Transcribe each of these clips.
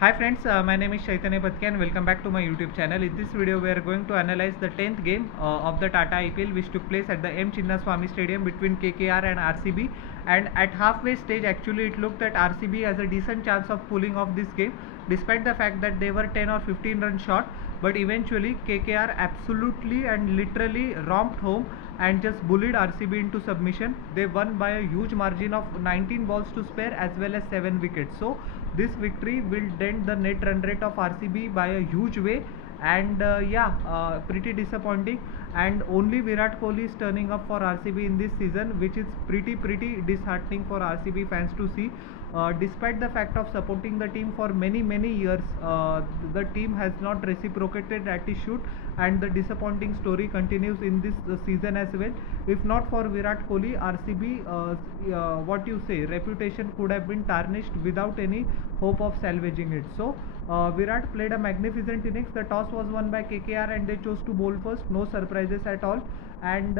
Hi friends, my name is Chaitanya Patki and welcome back to my YouTube channel. In this video we are going to analyze the 10th game of the Tata IPL which took place at the M Chinnaswamy Stadium between KKR and RCB, and at halfway stage actually it looked that RCB has a decent chance of pulling off this game despite the fact that they were 10 or 15 runs short, but eventually KKR absolutely and literally romped home and just bullied RCB into submission. They won by a huge margin of 19 balls to spare as well as 7 wickets. So this victory will dent the net run rate of RCB by a huge way, and pretty disappointing. And only Virat Kohli is turning up for RCB in this season, which is pretty disheartening for RCB fans to see. Despite the fact of supporting the team for many years, the team has not reciprocated at its shoot, and the disappointing story continues in this season as well. If not for Virat Kohli, RCB, what you say, reputation could have been tarnished without any hope of salvaging it. So Virat played a magnificent innings. The toss was won by KKR and they chose to bowl first. No surprises at all. And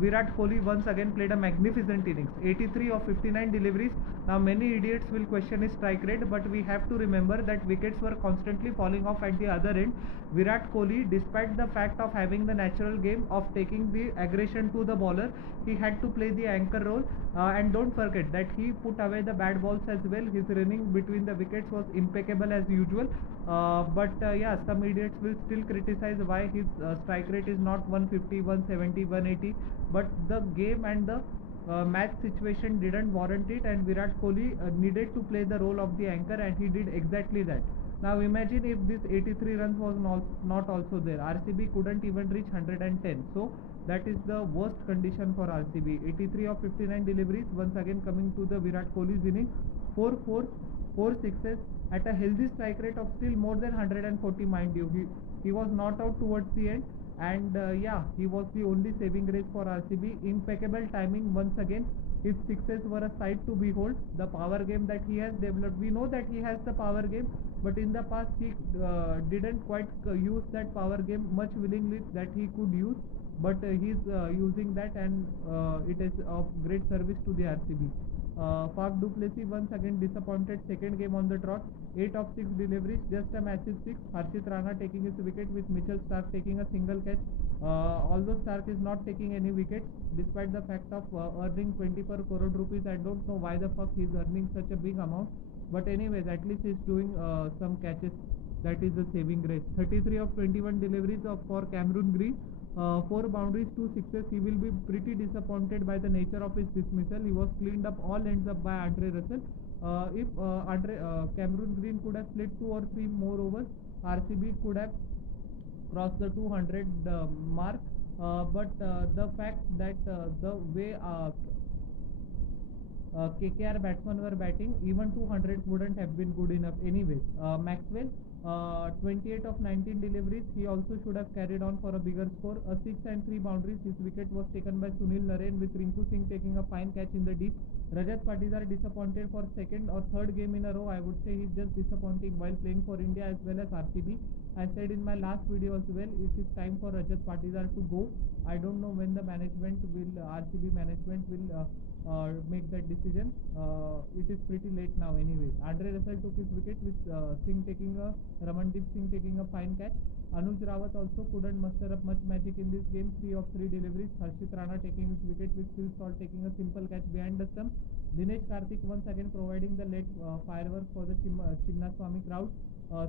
Virat Kohli once again played a magnificent innings. 83 of 59 deliveries. Now many idiots will question his strike rate, but we have to remember that wickets were constantly falling off at the other end. Virat Kohli, despite the fact of having the natural game of taking the aggression to the bowler, he had to play the anchor role. And don't forget that he put away the bad balls as well. His running between the wickets was impeccable as usual. But some idiots will still criticize why his strike rate is not 150, 170, 180. But the game and the match situation didn't warrant it, and Virat Kohli needed to play the role of the anchor, and he did exactly that. Now imagine if this 83 runs was not also there. RCB couldn't even reach 110. So that is the worst condition for RCB. 83 of 59 deliveries. Once again coming to the Virat Kohli's innings, 4 fours, 4 sixes at a healthy strike rate of still more than 140, mind you. He was not out towards the end, and he was the only saving grace for RCB. Impeccable timing once again. His sixes were a sight to behold. The power game that he has developed, we know that he has the power game, but in the past he didn't quite use that power game much willingly that he could use. But he's using that, and it is of great service to the RCB. Faf du Plessis once again disappointed, second game on the trot. 8 of 6 deliveries, just a massive 6. Harshit Rana taking his wicket with Mitchell Starc taking a single catch. Although Starc is not taking any wickets, despite the fact of earning 24 crore rupees, I don't know why the fuck he's earning such a big amount. But anyways, at least he's doing some catches. That is the saving grace. 33 of 21 deliveries for Cameron Green. 4 boundaries, 2 sixes. He will be pretty disappointed by the nature of his dismissal. He was cleaned up, all ends up by Andre Russell. If Cameron Green could have played 2 or 3 more overs, RCB could have crossed the 200 mark. But the fact that the way KKR batsmen were batting, even 200 wouldn't have been good enough anyways. Maxwell, 28 of 19 deliveries. He also should have carried on for a bigger score. A 6 and 3 boundaries. His wicket was taken by Sunil Narine, with Rinku Singh taking a fine catch in the deep. Rajat Patidar disappointed for second or third game in a row. I would say he's just disappointing while playing for India as well as RCB. I said in my last video as well, it is time for Rajat Patidar to go. I don't know when the management will, RCB management will make that decision. It is pretty late now anyways. Andre Russell took his wicket with Ramandeep Singh taking a fine catch. Anuj Rawat also couldn't muster up much magic in this game. 3 of 3 deliveries. Harshit Rana taking his wicket with Phil Salt taking a simple catch behind the stump. Dinesh Karthik once again providing the late fireworks for the Chinnaswamy crowd.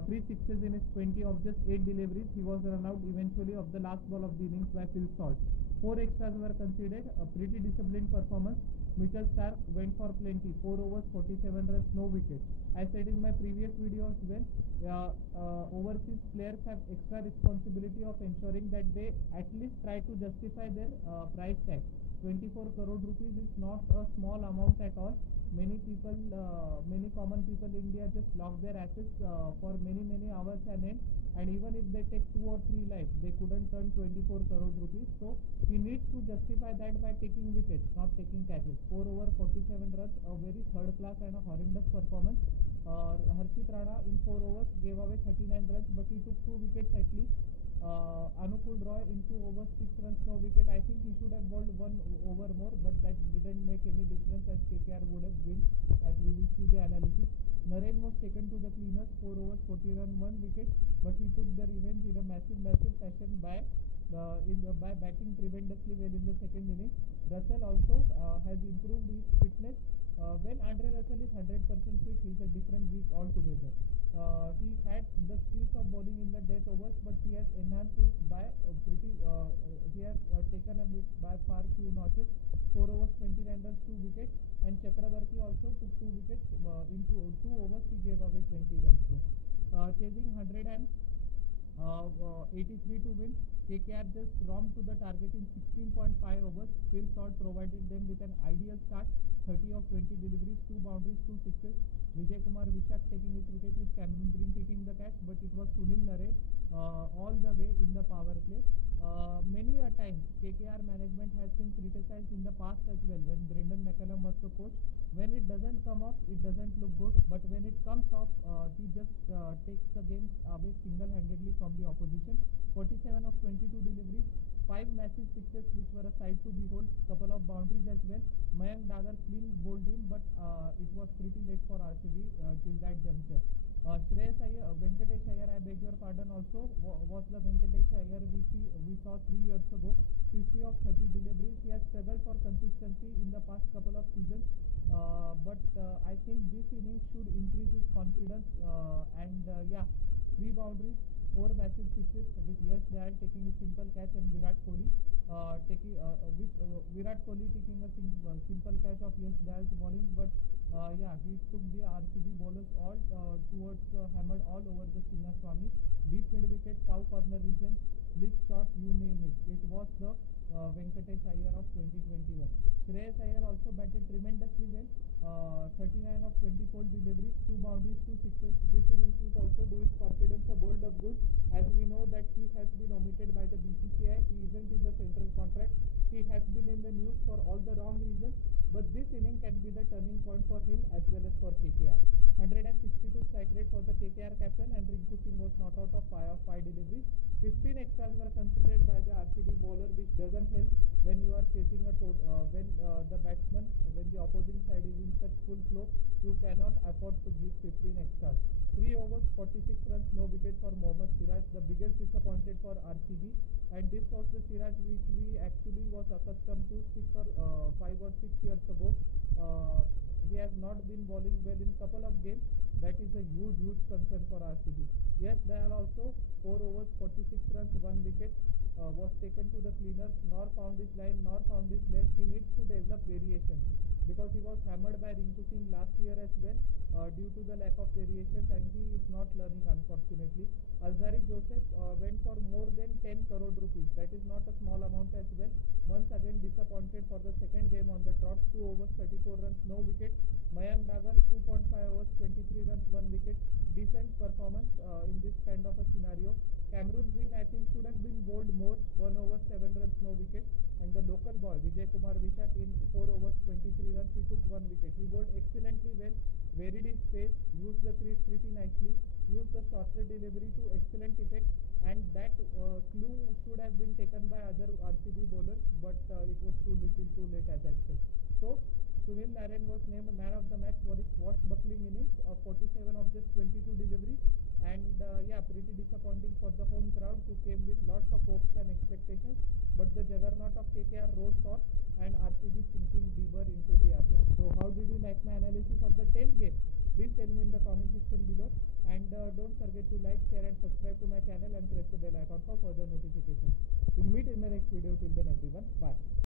3 sixes in his 20 of just 8 deliveries. He was run out eventually of the last ball of the innings by Phil Salt. 4 extras were considered. A pretty disciplined performance. Mitchell Starc went for plenty. 4 overs, 47 runs, no wickets. I said in my previous video as well, overseas players have extra responsibility of ensuring that they at least try to justify their price tag. 24 crore rupees is not a small amount at all. Many people, many common people in India just lock their assets for many hours and end, and even if they take 2 or 3 lives, they couldn't earn 24 crore rupees. So he needs to justify that by taking wickets, not taking catches. 4 over 47 runs, a very third class and a horrendous performance. Harshit Rana in 4 overs gave away 39 runs, but he took 2 wickets at least. Anukul Roy in 2 overs, 6 runs, no wicket. I think he should have bowled 1 over more, but that didn't make any difference as KKR would have won, as we will see the analysis. Naren was taken to the cleaners, 4 overs, 40 runs, 1 wicket, but he took the revenge in a massive fashion by batting tremendously well in the second innings. Russell also has improved his fitness. When Andre Russell is 100% fit, he is a different beast altogether. He had the skills of bowling in the death overs, but he has enhanced this by he has taken a bit by far few notches. 4 overs, 29 runs, 2 wickets, and Chakravarti also took 2 wickets. In 2 overs, he gave away 20 runs. Chasing 100 and 83 to win. KKR just romped to the target in 16.5 overs. Phil Salt provided them with an ideal start. 30 of 20 deliveries, 2 boundaries, 2 sixes. Vijay Kumar Vishak taking his wicket with Cameron Green taking the catch, but it was Sunil Narine all the way in the power play. Many a times KKR management has been criticized in the past as well when Brendan McCullum was the coach. When it doesn't come off, it doesn't look good, but when it comes off, he just takes the game away single-handedly from the opposition. 47 of 22 deliveries, 5 massive sixes which were a sight to behold, couple of boundaries as well. Mayank Dagar clean bowled him, but it was pretty late for RCB till that juncture. Shreyas Iyer, Venkatesh Iyer, I beg your pardon, also was the Venkatesh Iyer we saw 3 years ago. 50 of 30 deliveries. He has struggled for consistency in the past couple of seasons, but I think this inning should increase his confidence. And yeah, 3 boundaries, 4 massive sixes with Yash Dayal taking a simple catch and Virat Kohli Virat Kohli taking a simple catch of Yash Dayal's bowling. But yeah, he took the RCB bowlers all towards hammered all over the Chinnaswamy. Deep mid wicket, cow corner region, slick shot, you name it. It was the Venkatesh Iyer of 2021. Shreyas Iyer also batted tremendously well. 39 of 24 deliveries, 2 boundaries, 2 sixes. This innings will also do his confidence a world of good, as we know that he has been omitted by the BCCI. He isn't in the central contract. He has been in the news for all the wrong reasons, but this inning can be the turning point for him as well as for KKR. 162 strike rate for the KKR captain, and Rinku Singh was not out of 5 deliveries. 15 extras were considered by the RCB bowler, which doesn't help when you are chasing when the batsman, when the opposing side is in such full flow, you cannot afford to give 15 extras. 3 overs, 46 runs, no wicket for Mohammad Siraj, the biggest disappointed for RCB. And this was the Siraj which we actually was accustomed to 5 or 6 years ago. He has not been bowling well in couple of games. That is a huge concern for RCB. Yes, Dayal also 4 overs, 46 runs, 1 wicket. Was taken to the cleaners, nor found his line, nor found his length. He needs to develop variations because he was hammered by Rinku Singh last year as well due to the lack of variations, and he is not learning, unfortunately. Alzari Joseph went for more than 10 crore rupees. That is not a small amount as well. Once again disappointed for the second game on the trot. 2 overs, 34 runs, no wicket. Mayank Dagar 2.5 overs, 23 runs, 1 wicket. Decent performance in this kind of a scenario. Cameron Green, I think, should have been bowled more. 1 over 7 runs, no wicket. And the local boy Vijay Kumar Vishak in 4 overs, 23 runs, he took 1 wicket. He bowled excellently well, varied his pace, used the crease pretty nicely, used the shorter delivery to excellent effect, and that clue should have been taken by other RCB bowlers, but it was too little, too late, as I said. So Sunil Narine was named man of the match for his swashbuckling innings of 47 of just 22 deliveries. And yeah, pretty disappointing for the home crowd, who came with lots of hopes and expectations, but the juggernaut of KKR rose on, and RCB sinking deeper into the abyss. So how did you like my analysis of the 10th game? Please tell me in the comment section below, and don't forget to like, share and subscribe to my channel, and press the bell icon for further notifications. We'll meet in the next video. Till then everyone, bye.